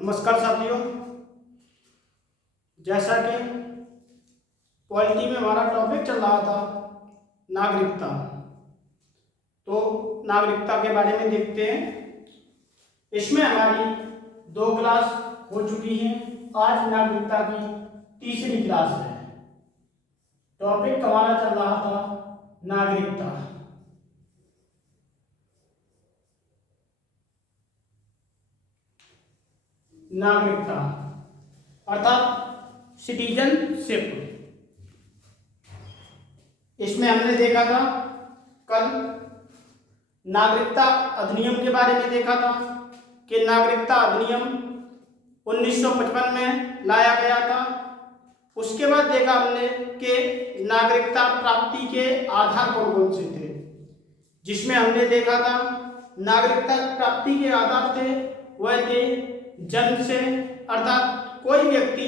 नमस्कार साथियों। जैसा कि पॉलिटी में हमारा टॉपिक चल रहा था नागरिकता, तो नागरिकता के बारे में देखते हैं। इसमें हमारी 2 क्लास हो चुकी हैं। आज नागरिकता की तीसरी क्लास है। टॉपिक हमारा चल रहा था नागरिकता। नागरिकता अर्थात सिटीजनशिप। इसमें हमने देखा था कल नागरिकता अधिनियम के बारे में देखा था कि नागरिकता अधिनियम 1955 में लाया गया था। उसके बाद देखा हमने कि नागरिकता प्राप्ति के आधार कौन कौन से थे, जिसमें हमने देखा था नागरिकता प्राप्ति के आधार थे वह थे जन्म से, अर्थात कोई व्यक्ति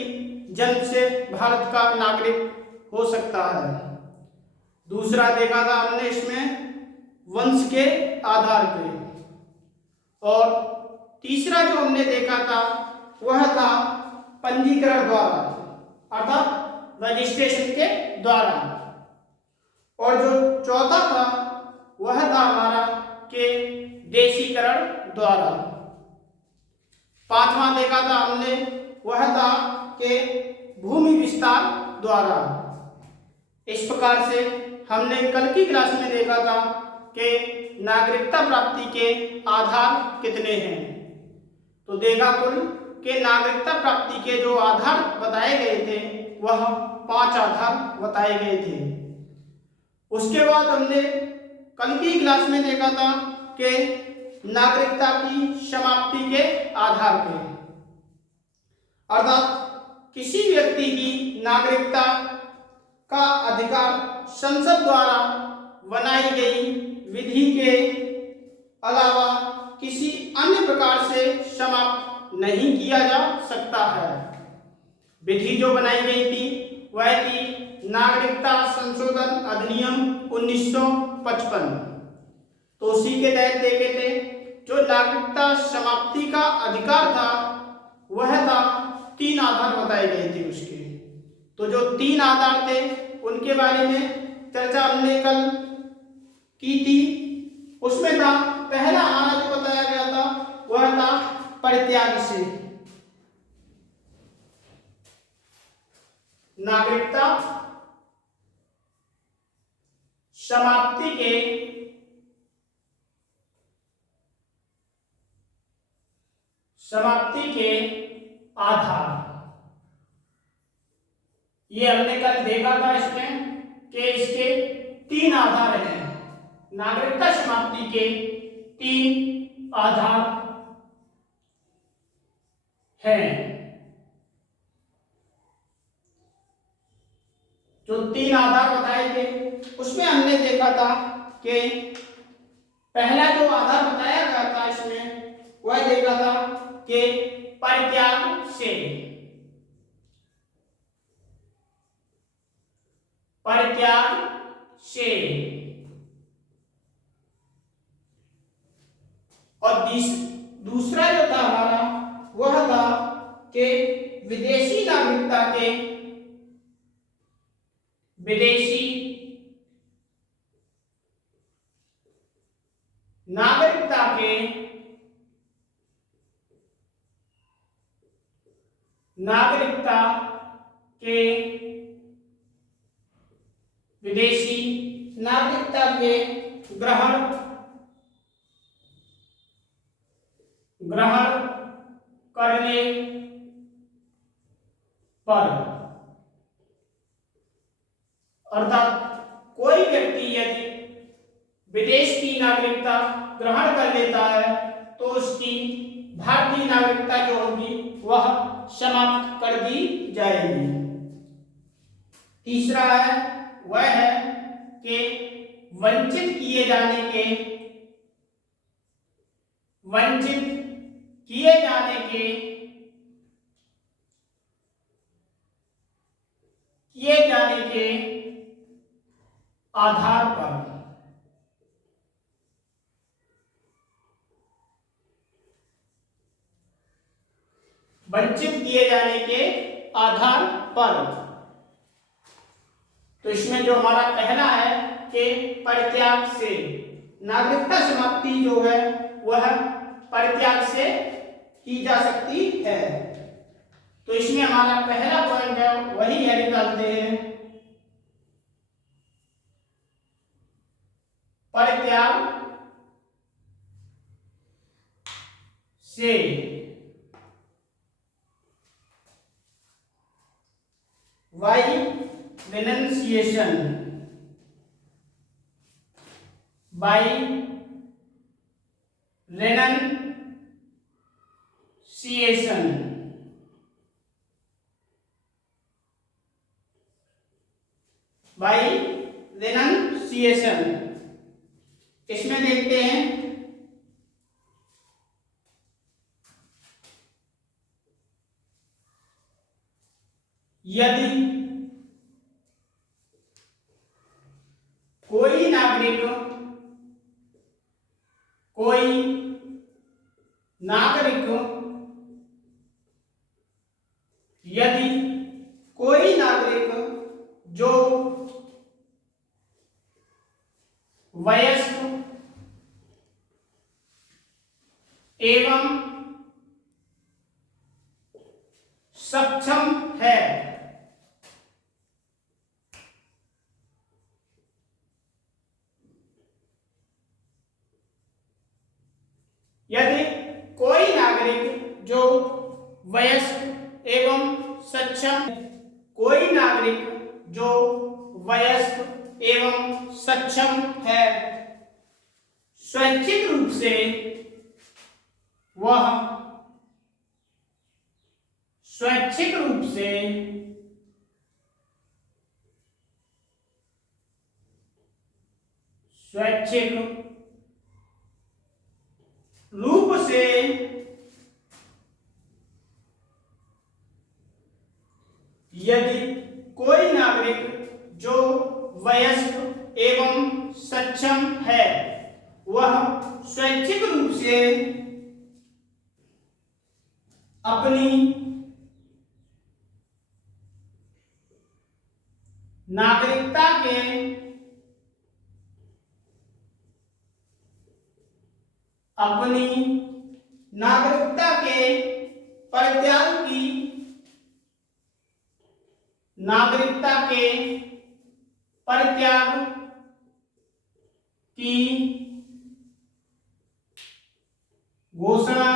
जन्म से भारत का नागरिक हो सकता है। दूसरा देखा था हमने इसमें वंश के आधार पे, और तीसरा जो हमने देखा था वह था पंजीकरण द्वारा, अर्थात रजिस्ट्रेशन के द्वारा। और जो चौथा था वह था हमारा के देशीकरण द्वारा। पांचवा देखा था हमने वह था के भूमि विस्तार द्वारा। इस प्रकार से हमने कल की क्लास में देखा था कि नागरिकता प्राप्ति के आधार कितने हैं। तो देखा कुल के नागरिकता प्राप्ति के जो आधार बताए गए थे वह 5 आधार बताए गए थे। उसके बाद हमने कल की क्लास में देखा था कि नागरिकता की समाप्ति के आधार पे, अर्थात किसी व्यक्ति की नागरिकता का अधिकार संसद द्वारा बनाई गई विधि के अलावा किसी अन्य प्रकार से समाप्त नहीं किया जा सकता है। विधि जो बनाई गई थी वह थी नागरिकता संशोधन अधिनियम 1955। तो उसी के तहत देखे थे जो नागरिकता समाप्ति का अधिकार था वह था 3 आधार बताए गए थे उसके। तो जो 3 आधार थे उनके बारे में चर्चा हमने कल की थी। उसमें था पहला हमारा जो बताया गया था वह था परित्याग से। नागरिकता समाप्ति के आधार, ये हमने कल देखा था इसमें कि इसके 3 आधार हैं। नागरिकता समाप्ति के 3 आधार हैं। जो 3 आधार बताए थे उसमें हमने देखा था कि पहला जो आधार बताया गया था इसमें वह देखा था कि परित्याग से। और दूसरा जो था हमारा वह था कि विदेशी नागरिकता के विदेशी नागरिकता के ग्रहण करने पर, अर्थात कोई व्यक्ति यदि विदेश की नागरिकता ग्रहण कर लेता है तो उसकी भारतीय नागरिकता जो होगी वह समाप्त कर दी जाएगी। तीसरा है वह है कि वंचित किए जाने के आधार पर, वंचित किए जाने के आधार पर। तो इसमें जो हमारा पहला है कि परित्याग से, नागरिकता समाप्ति जो है वह परित्याग से की जा सकती है। तो इसमें हमारा पहला पॉइंट है वही है, निकालते हैं। परित्याग से बाय रेनंसिएशन, बाय रेनंसिएशन, बाय रेनंसिएशन। इसमें देखते हैं यदि कोई नागरिक यदि कोई नागरिक जो वयस्क एवं सक्षम है, यदि कोई नागरिक जो वयस्क एवं सक्षम, कोई नागरिक जो वयस्क एवं सक्षम है, स्वैच्छिक रूप से वह स्वैच्छिक रूप से यदि कोई नागरिक जो वयस्क एवं सक्षम है वह स्वैच्छिक रूप से अपनी नागरिकता के परित्याग की घोषणा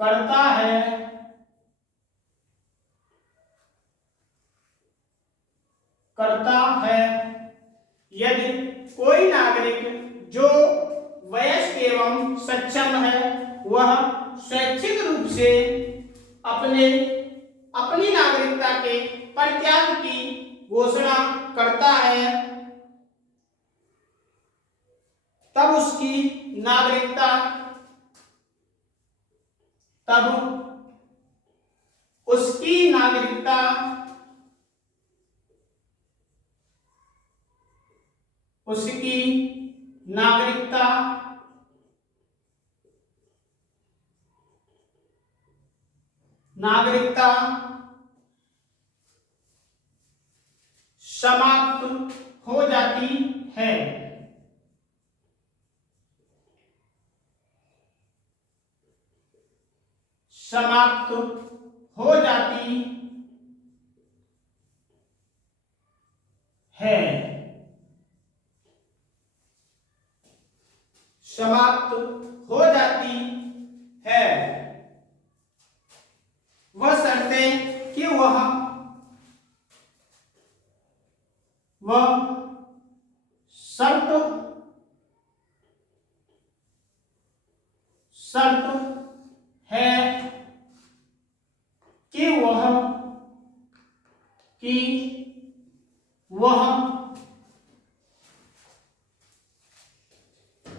करता है। यदि कोई नागरिक जो वयस्क एवं सक्षम है वह स्वैच्छिक रूप से अपनी नागरिकता के परित्याग की घोषणा करता है, तब उसकी नागरिकता समाप्त हो जाती है। समाप्त हो जाती है। समाप्त हो जाती है। वह शर्तें कि वह शर्त है कि वह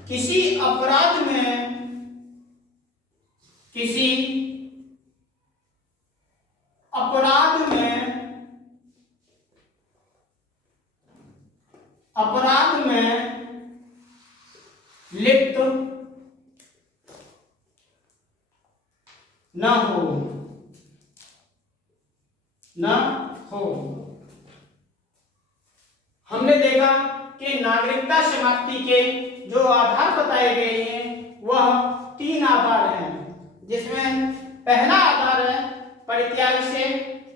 किसी अपराध में लिप्त देखा कि नागरिकता समाप्ति के जो आधार बताए गए हैं वह 3 आधार हैं, जिसमें पहला आधार है परित्याग से।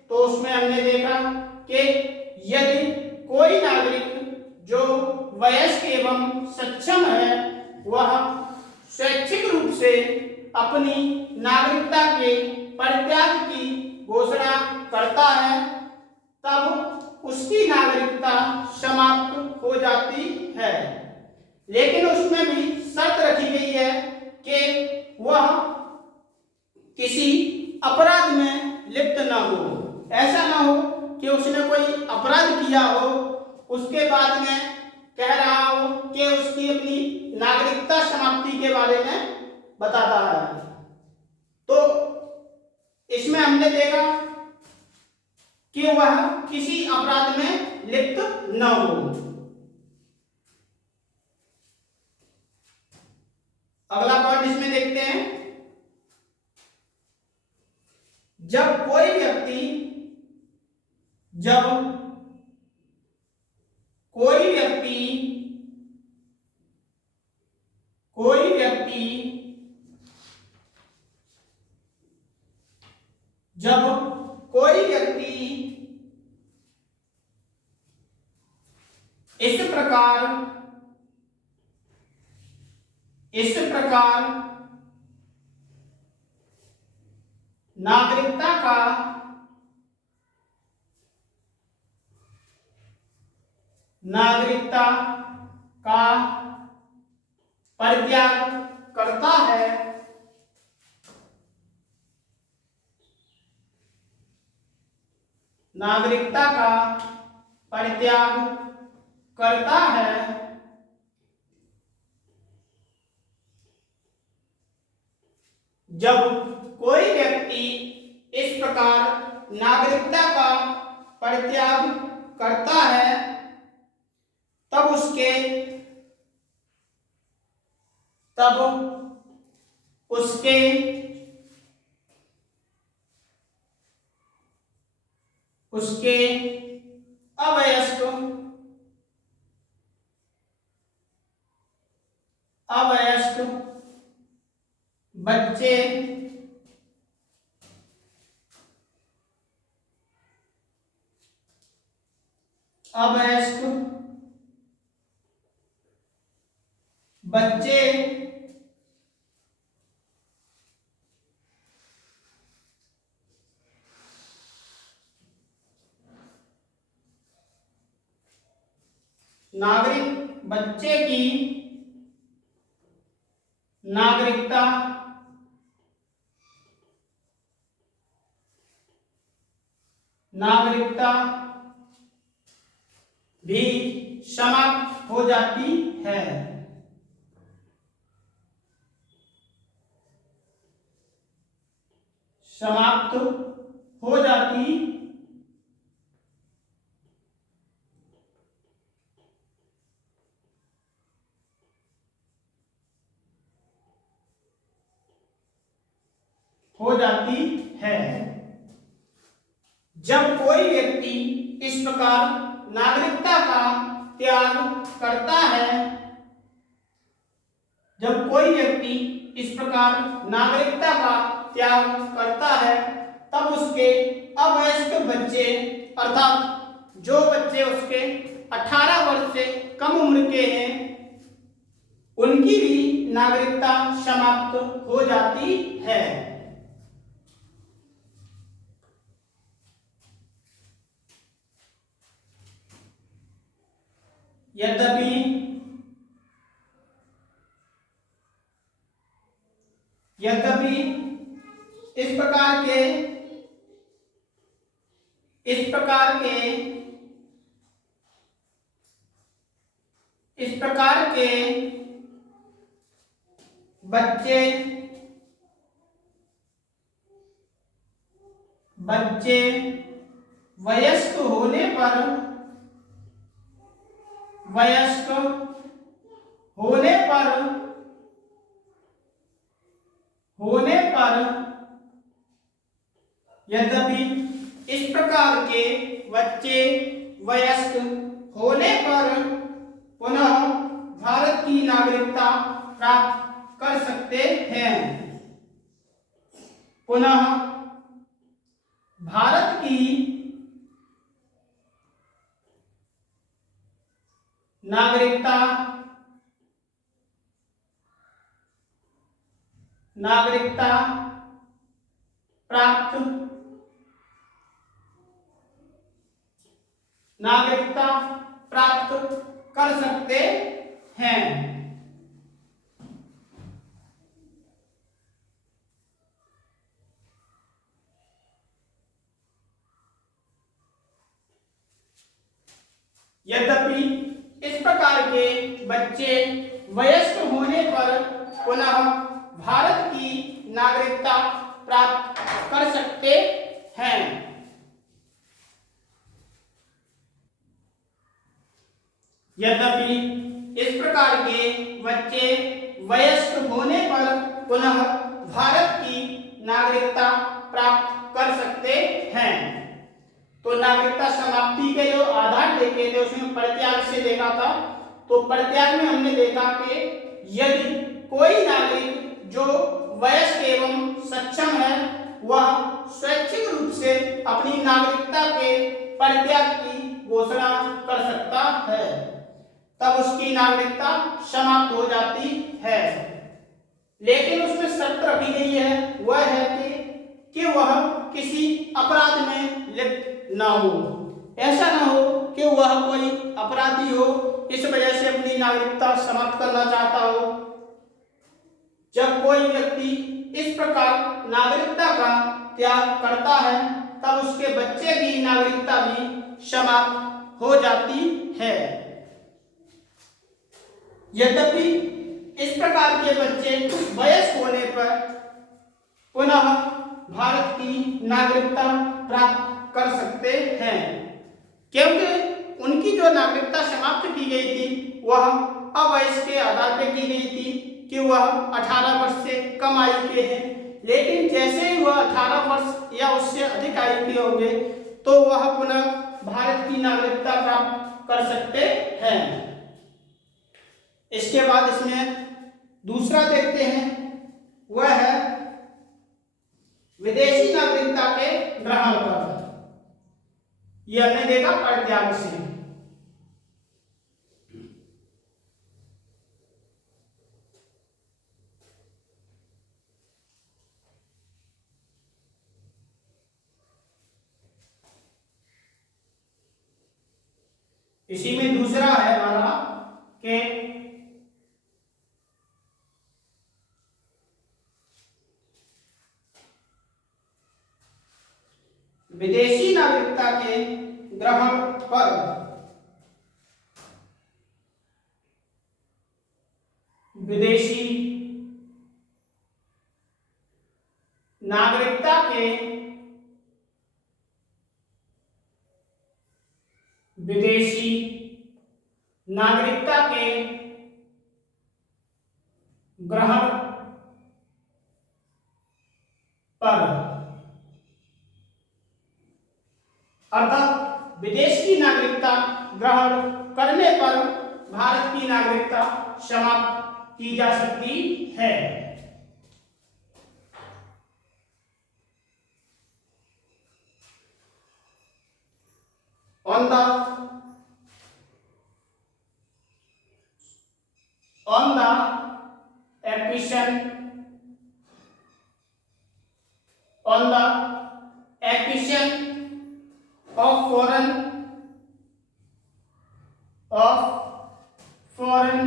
तो उसमें हमने देखा कि यदि कोई नागरिक जो वयस्क एवं सक्षम है वह स्वैच्छिक रूप से अपनी नागरिकता के परित्याग की घोषणा करता है, तब उसकी नागरिकता समाप्त हो जाती है। लेकिन उसमें भी शर्त रखी गई है कि वह किसी अपराध में लिप्त न हो। ऐसा ना हो कि उसने कोई अपराध किया हो, उसके बाद में कह रहा हो कि उसकी अपनी नागरिकता समाप्ति के बारे में बताता है। तो इसमें हमने देखा कि वह किसी अपराध में लिप्त न हो। अगला पॉइंट इसमें देखते हैं, जब कोई व्यक्ति इस प्रकार नागरिकता का परित्याग करता है, नागरिकता का परित्याग करता है, जब कोई व्यक्ति इस प्रकार नागरिकता का परित्याग करता है तब उसके अवयस्क बच्चे बच्चे की नागरिकता भी समाप्त हो जाती है। समाप्त हो जाती है। जब कोई व्यक्ति इस प्रकार नागरिकता का त्याग करता है, तब उसके अवयस्क बच्चे अर्थात जो बच्चे उसके 18 वर्ष से कम उम्र के हैं उनकी भी नागरिकता समाप्त हो जाती है। यद्यपि इस प्रकार के बच्चे वयस्क होने पर यद्यपि इस प्रकार के बच्चे वयस्क होने पर पुनः भारत की नागरिकता प्राप्त कर सकते हैं। पुनः भारत की नागरिकता प्राप्त कर सकते हैं। यद्यपि इस प्रकार के बच्चे वयस्क होने पर पुनः भारत की नागरिकता प्राप्त कर सकते हैं। यद्यपि इस प्रकार के बच्चे वयस्क होने पर पुनः भारत की नागरिकता प्राप्त कर सकते हैं। तो नागरिकता समाप्ति के जो आधार देखे थे उसमें परित्याग से देखा था। तो परित्याग में हमने देखा कि यदि कोई नागरिक जो वयस्क एवं सक्षम है वह स्वैच्छिक रूप से अपनी नागरिकता के परित्याग की घोषणा कर सकता है, तब उसकी नागरिकता समाप्त हो जाती है। लेकिन उसमें शर्त रखी गई है, वह है कि वह किसी अपराध में लिप्त ना हो। ऐसा ना हो कि वह कोई अपराधी हो, इस वजह से अपनी नागरिकता समाप्त करना चाहता हो। जब कोई व्यक्ति इस प्रकार नागरिकता का त्याग करता है तब उसके बच्चे की नागरिकता भी समाप्त हो जाती है। यद्यपि इस प्रकार के बच्चे वयस्क होने पर पुनः भारत की नागरिकता प्राप्त कर सकते हैं, क्योंकि उनकी जो नागरिकता समाप्त की गई थी वह अवयस्क के आधार पर की गई थी कि वह 18 वर्ष से कम आयु के हैं। लेकिन जैसे ही वह 18 वर्ष या उससे अधिक आयु के होंगे तो वह पुनः भारत की नागरिकता प्राप्त कर सकते हैं। इसके बाद इसमें दूसरा देखते हैं, वह है विदेशी नागरिकता के ग्रहण पर। यह हमने देखा परित्याग से। इसी में दूसरा है हमारा कि विदेशी नागरिकता के ग्रहण पर विदेशी नागरिकता के विदेशी नागरिकता के ग्रहण पर, अर्थात विदेश की नागरिकता ग्रहण करने पर भारत की नागरिकता समाप्त की जा सकती है। On the acquisition of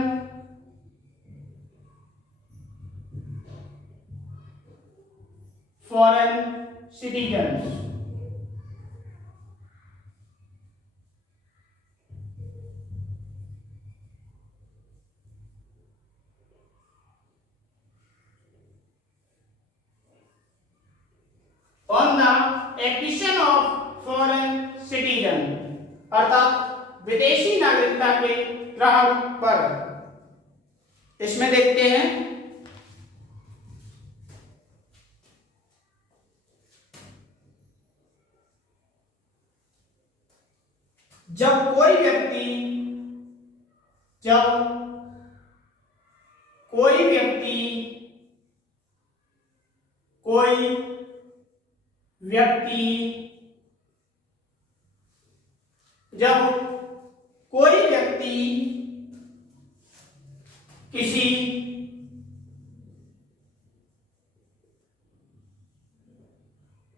foreign citizens, on the acquisition of foreign citizen, अर्थात विदेशी नागरिकता के ग्रहण पर। इसमें देखते हैं जब कोई व्यक्ति जब कोई व्यक्ति जब कोई व्यक्ति किसी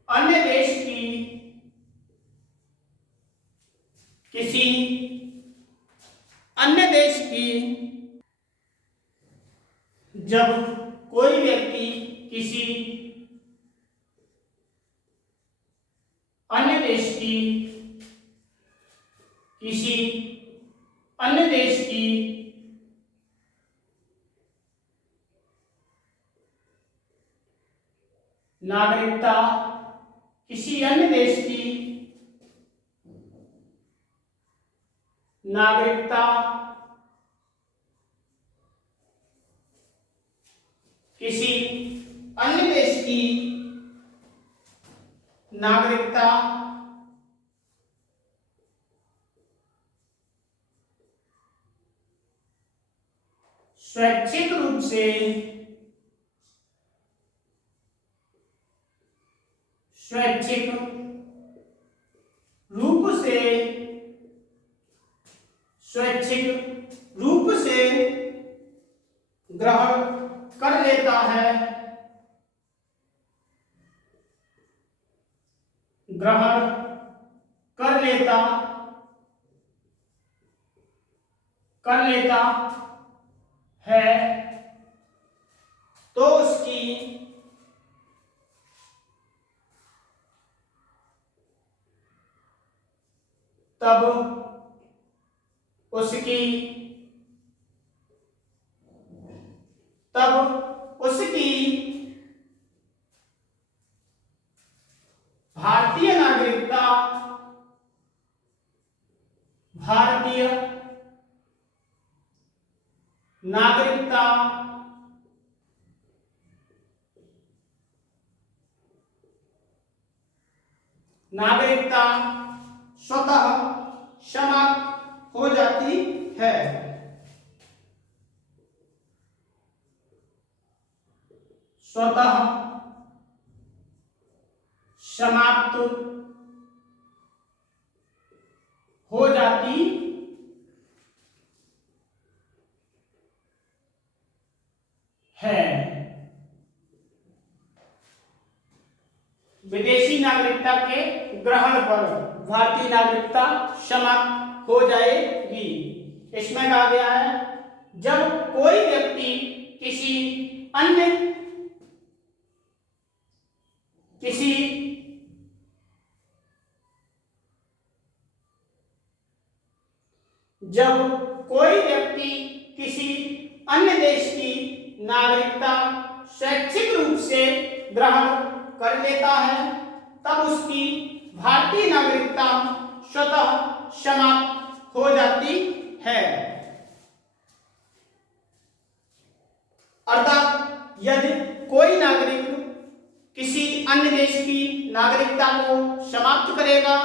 अन्य देश की जब कोई व्यक्ति किसी अन्य देश की नागरिकता किसी अन्य देश की नागरिकता किसी अन्य देश की नागरिकता स्वैच्छिक रूप से ग्रहण कर लेता है तो उसकी भारतीय नागरिकता स्वतः समाप्त हो जाती है। स्वतः समाप्त हो जाती है। विदेशी नागरिकता के ग्रहण पर भारतीय नागरिकता समाप्त हो जाएगी। इसमें कहा गया है जब कोई व्यक्ति किसी अन्य देश की नागरिकता स्वैच्छिक रूप से ग्रहण कर लेता है तब उसकी भारतीय नागरिकता स्वतः समाप्त हो जाती है। अर्थात यदि कोई नागरिक किसी अन्य देश की नागरिकता को समाप्त करेगा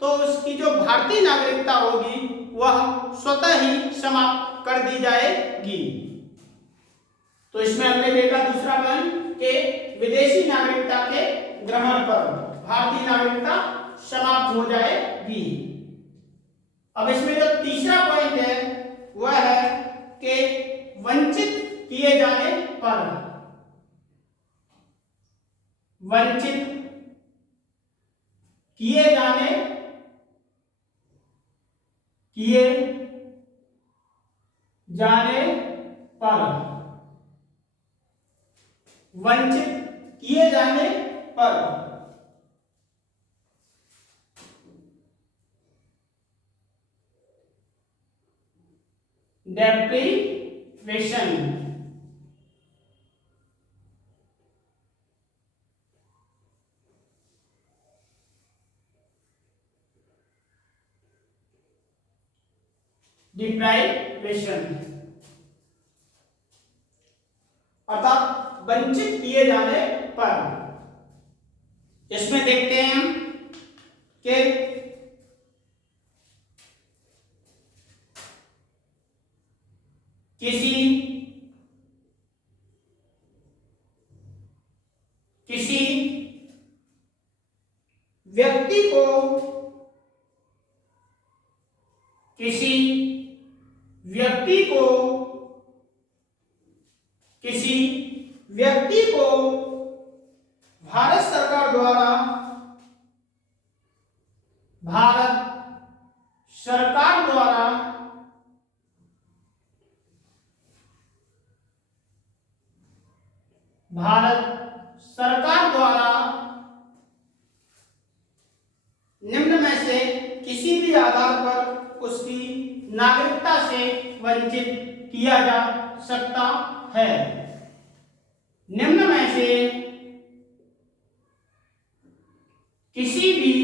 तो उसकी जो भारतीय नागरिकता होगी वह स्वतः ही समाप्त कर दी जाएगी। तो इसमें हमने देखा दूसरा पॉइंट के विदेशी नागरिकता के ग्रहण पर भारतीय नागरिकता समाप्त हो जाएगी। अब इसमें जो तीसरा पॉइंट है वह है कि वंचित किए जाने पर डेप्रीवेशन डिप्राइवेशन अर्थात वंचित किए जाने पर। इसमें देखते हैं हम कि किसी किसी व्यक्ति को किसी व्यक्ति को किसी व्यक्ति को भारत सरकार द्वारा भारत सरकार द्वारा भारत सरकार द्वारा निम्न में से किसी भी आधार पर उसकी नागरिकता से वंचित किया जा सकता है। निम्न में से किसी भी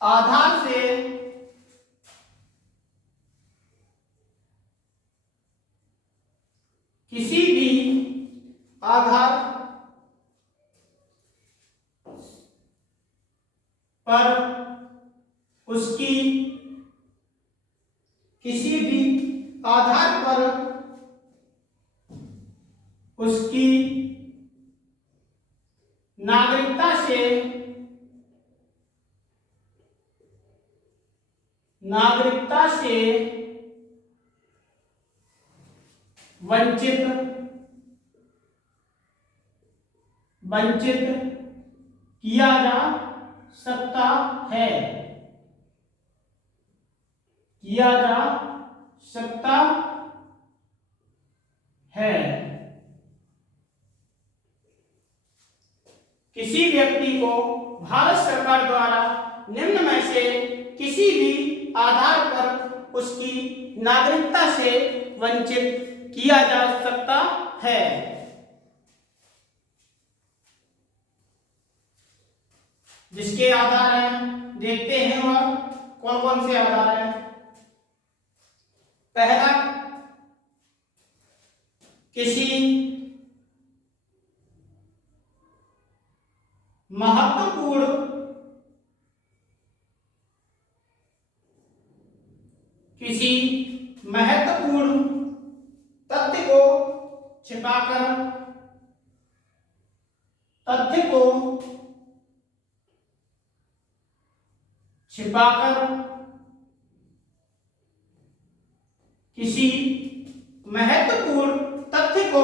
आधार से किसी भी आधार पर उसकी किसी भी आधार पर उसकी नागरिकता से वंचित किया जा सकता है। किया जा सकता है। किसी व्यक्ति को भारत सरकार द्वारा निम्न में से किसी भी आधार पर उसकी नागरिकता से वंचित किया जा सकता है। जिसके आधार हैं देखते हैं और कौन कौन से आधार हैं। पहला, किसी महत्वपूर्ण तथ्य को छिपाकर किसी महत्वपूर्ण तथ्य को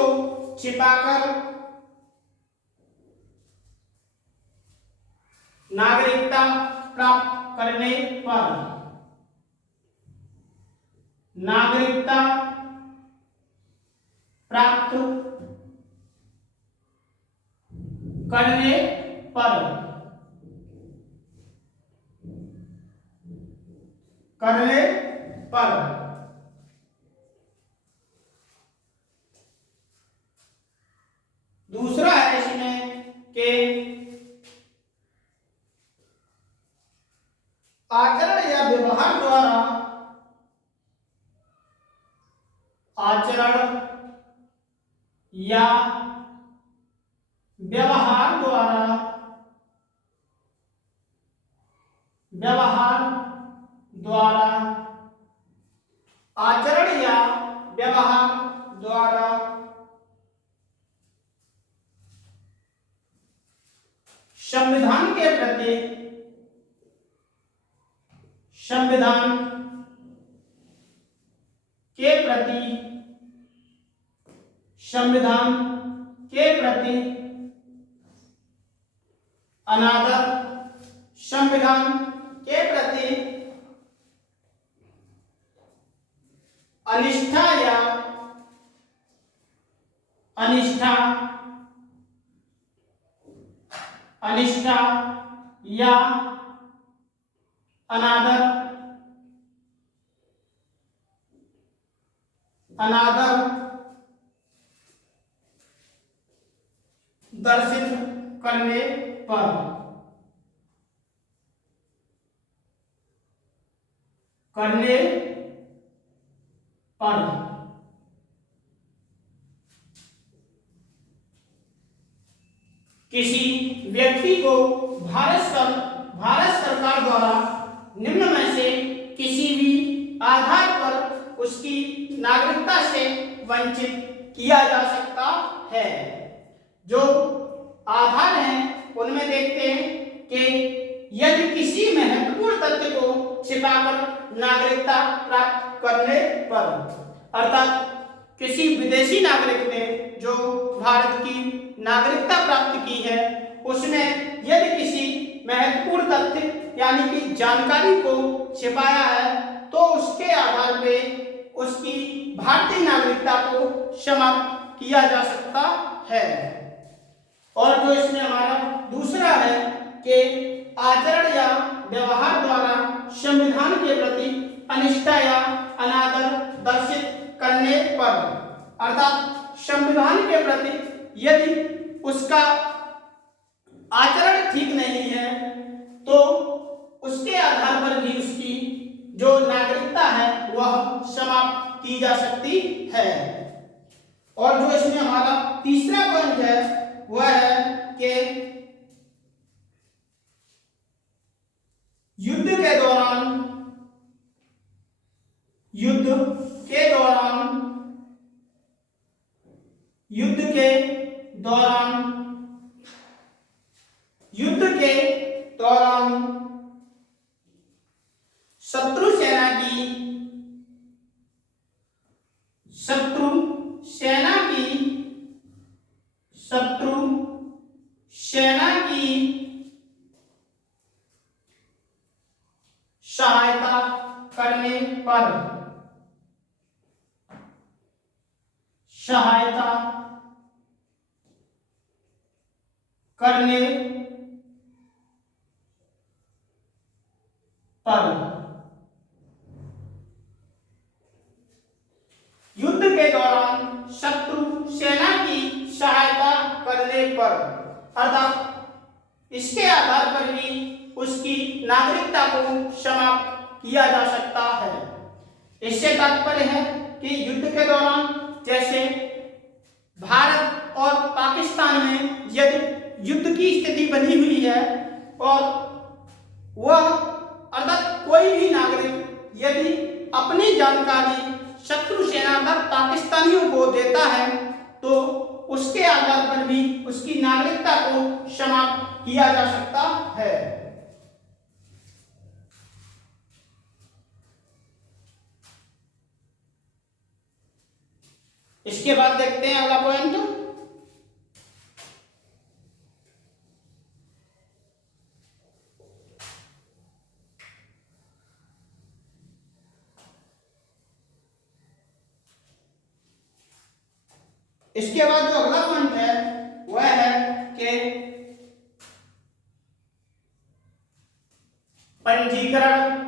छिपाकर नागरिकता प्राप्त करने पर नागरिकता प्राप्त करने पर दूसरा है इसमें कि आचरण या व्यवहार द्वारा संविधान के प्रति अनादर, संविधान के प्रति अनिष्ठा या अनादर दर्शित करने पर किसी व्यक्ति को भारत सरकार द्वारा निम्न में से किसी भी आधार पर उसकी नागरिकता से वंचित किया जा सकता है। जो आधार हैं उनमें देखते हैं कि यदि किसी महत्वपूर्ण तथ्य को छिपाकर नागरिकता प्राप्त करने पर, अर्थात किसी विदेशी नागरिक ने जो भारत की नागरिकता प्राप्त की है उसने यदि किसी महत्वपूर्ण तथ्य यानी कि जानकारी को छिपाया है तो उसके आधार पे उसकी भारतीय नागरिकता को समाप्त किया जा सकता है। और जो इसमें हमारा दूसरा है कि आचरण या व्यवहार द्वारा संविधान के प्रति अनिष्ठा या अनादर दर्शित करने पर, अर्थात संविधान के प्रति यदि उसका आचरण ठीक नहीं है तो उसके आधार पर भी उसकी जो नागरिकता है वह समाप्त की जा सकती है। और जो इसमें हमारा तीसरा पॉइंट है वह है कि युद्ध के दौरान युद्ध के दौरान शत्रु सेना की सहायता करने पर युद्ध के दौरान शत्रु सेना की सहायता करने पर, अर्थात इसके आधार पर भी उसकी नागरिकता को समाप्त किया जा सकता है। इससे तात्पर्य है कि युद्ध के दौरान जैसे भारत और पाकिस्तान में यदि युद्ध की स्थिति बनी हुई है और वह अर्थात कोई भी नागरिक यदि अपनी जानकारी शत्रु सेना अर्थात पाकिस्तानियों को देता है तो उसके आधार पर भी उसकी नागरिकता को समाप्त किया जा सकता है। इसके बाद देखते हैं अगला पॉइंट। इसके बाद जो अगला पॉइंट है वह है कि पंजीकरण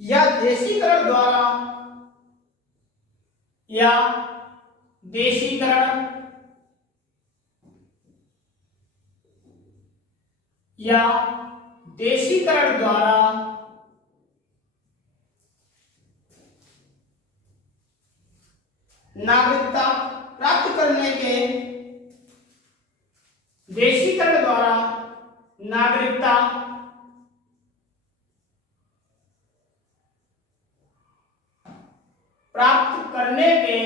या देशीकरण द्वारा नागरिकता प्राप्त करने के देशीकरण द्वारा नागरिकता प्राप्त करने के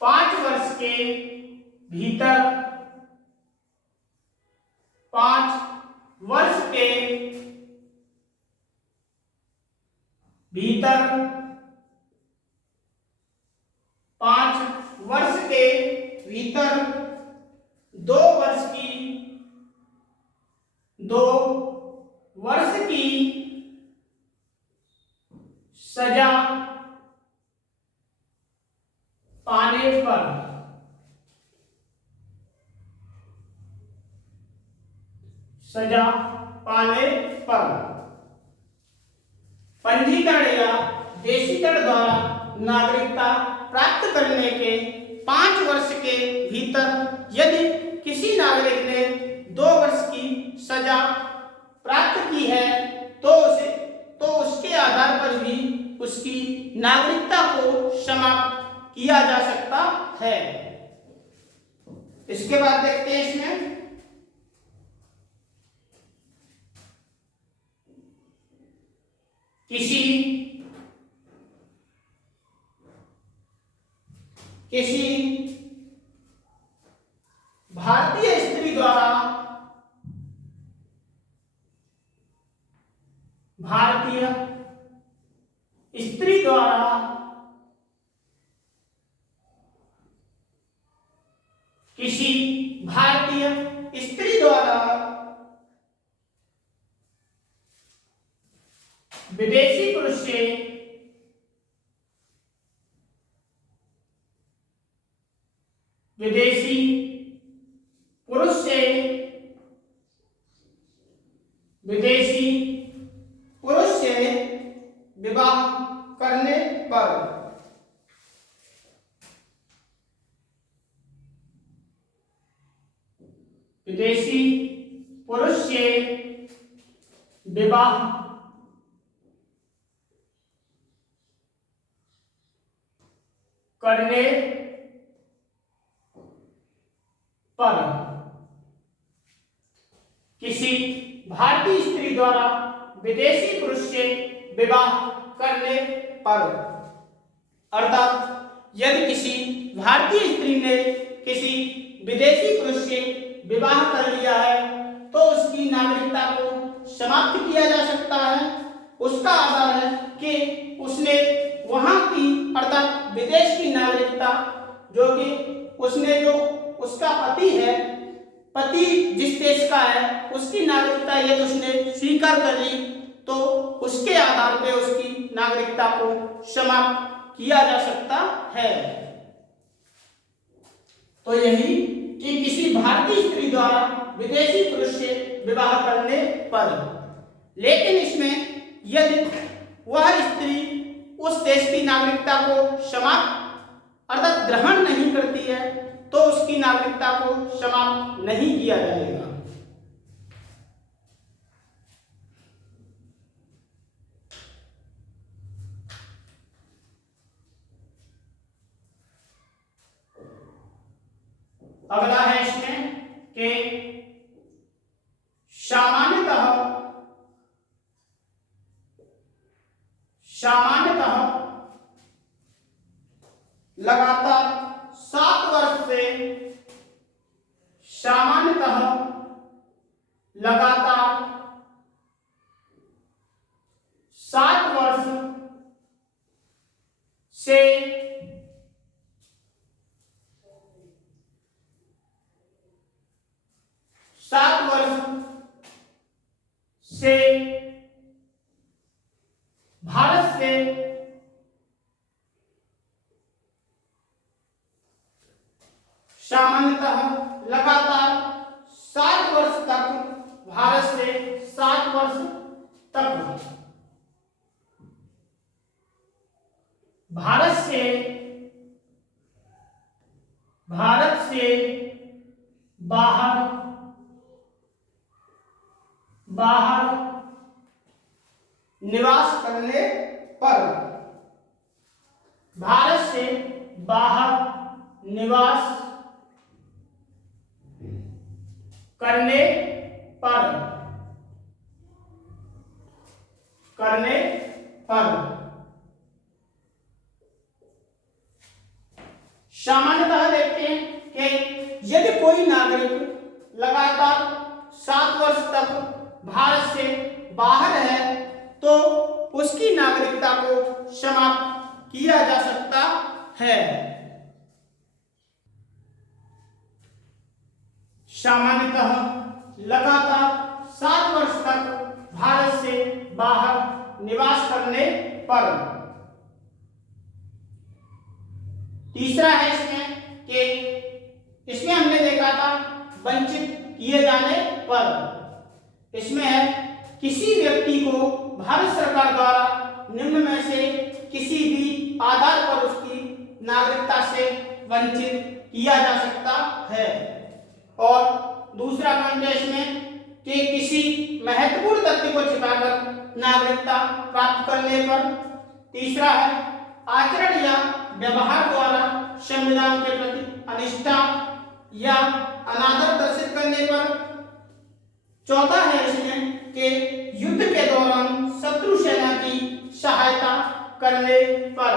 पांच वर्ष के भीतर 5 वर्ष के भीतर 5 वर्ष के भीतर 2 वर्ष की सजा पाने पर पंजीकरण या देशीकरण द्वारा नागरिकता प्राप्त करने के 5 वर्ष के भीतर यदि किसी नागरिक ने 2 वर्ष की सजा प्राप्त की है तो उसके आधार पर भी उसकी नागरिकता को समाप्त किया जा सकता है। इसके बाद देखते हैं इसमें किसी भारतीय स्त्री द्वारा विदेशी पुरुष से विवाह करने पर विदेशी पुरुष से विवाह करने पर किसी भारतीय स्त्री द्वारा विदेशी पुरुष से विवाह करने पर, अर्थात यदि किसी भारतीय स्त्री ने किसी विदेशी पुरुष से विवाह कर लिया है तो उसकी नागरिकता को समाप्त किया जा सकता है। उसका आधार है कि उसने वहां की अर्थात विदेश की नागरिकता जो कि उसने जो उसका पति है, पति जिस देश का है उसकी नागरिकता यदि उसने स्वीकार कर ली तो उसके आधार पर उसकी नागरिकता को समाप्त किया जा सकता है। तो यही कि किसी भारतीय स्त्री द्वारा विदेशी पुरुष से विवाह करने पर, लेकिन इसमें यदि वह स्त्री उस देश की नागरिकता को समाप्त अर्थात ग्रहण नहीं करती है तो उसकी नागरिकता को समाप्त नहीं किया जाएगा। अगला है इसमें कि सामान्यतः लगातार 7 वर्ष से लगातार 7 वर्ष से भारत से सामान्यतः लगातार 7 वर्ष तक, भारत से 7 वर्ष तक भारत से बाहर निवास करने पर, भारत से बाहर निवास करने पर सामान्यतः देखते हैं कि यदि कोई नागरिक लगातार 7 वर्ष तक भारत से बाहर है तो उसकी नागरिकता को समाप्त किया जा सकता है। सामान्यतः लगातार 7 वर्ष तक भारत से बाहर निवास करने पर। तीसरा है इसमें कि इसमें हमने देखा था वंचित किए जाने पर। इसमें है किसी व्यक्ति को भारत सरकार द्वारा निम्न में से किसी भी आधार पर उसकी नागरिकता से वंचित किया जा सकता है। और दूसरा पॉइंट है इसमें कि किसी महत्वपूर्ण तथ्य को छिपाकर नागरिकता प्राप्त करने पर। तीसरा है आचरण या व्यवहार द्वारा संविधान के प्रति अनिष्ठा या अनादर दर्शित करने पर। चौथा है इसमें कि युद्ध के दौरान शत्रु सेना की सहायता करने पर।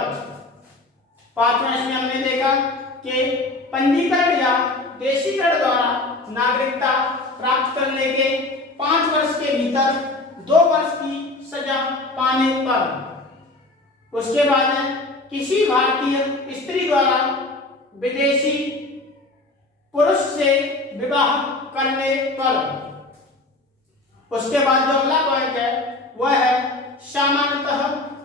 पांचवा इसमें हमने देखा कि पंजीकरण या देशीकरण द्वारा नागरिकता प्राप्त करने के 5 वर्ष के भीतर 2 वर्ष की सजा पाने पर। उसके बाद है किसी भारतीय स्त्री द्वारा विदेशी पुरुष से विवाह करने पर। उसके बाद जो अगला पॉइंट है वह है सामान्यतः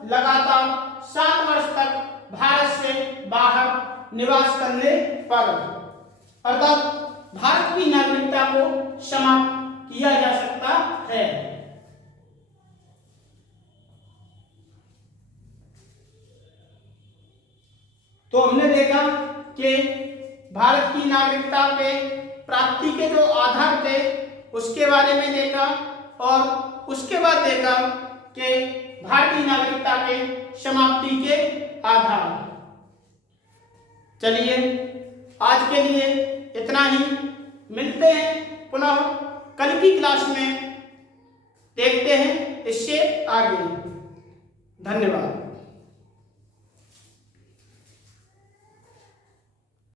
लगातार 7 वर्ष तक भारत से बाहर निवास करने पर। अर्थात भारत की नागरिकता को समाप्त किया जा सकता है। तो हमने देखा कि भारत की नागरिकता के प्राप्ति के जो आधार थे उसके बारे में देखा, और उसके बाद देखा कि भारतीय नागरिकता के समाप्ति के आधार। चलिए आज के लिए इतना ही, मिलते हैं पुनः कल की क्लास में, देखते हैं इससे आगे। धन्यवाद।